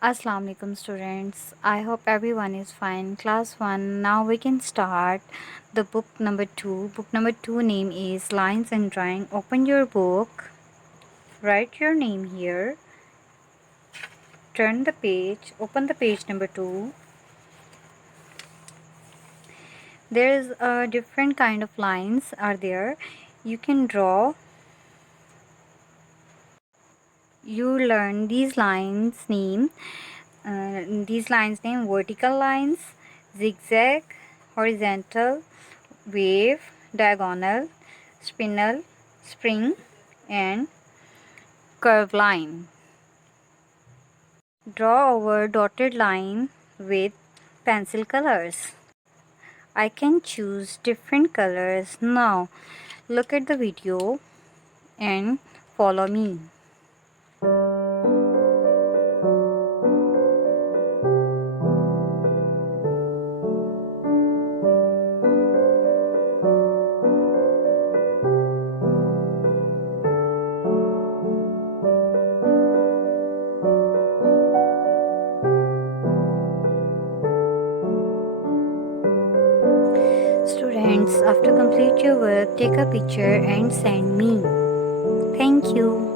Assalamu alaikum students. I hope everyone is fine. Class 1. Now we can start the book number 2. Book number 2 name is Lines and Drawing. Open your book. Write your name here. Turn the page. Open the page number 2. There is a different kind of lines are there. You can draw. You learn these lines name. These lines name vertical lines, zigzag, horizontal, wave, diagonal, spinel, spring, and curve line. Draw over dotted line with pencil colors. I can choose different colors now. Look at the video and follow me. Students, after complete your work, take a picture and send me. Thank you.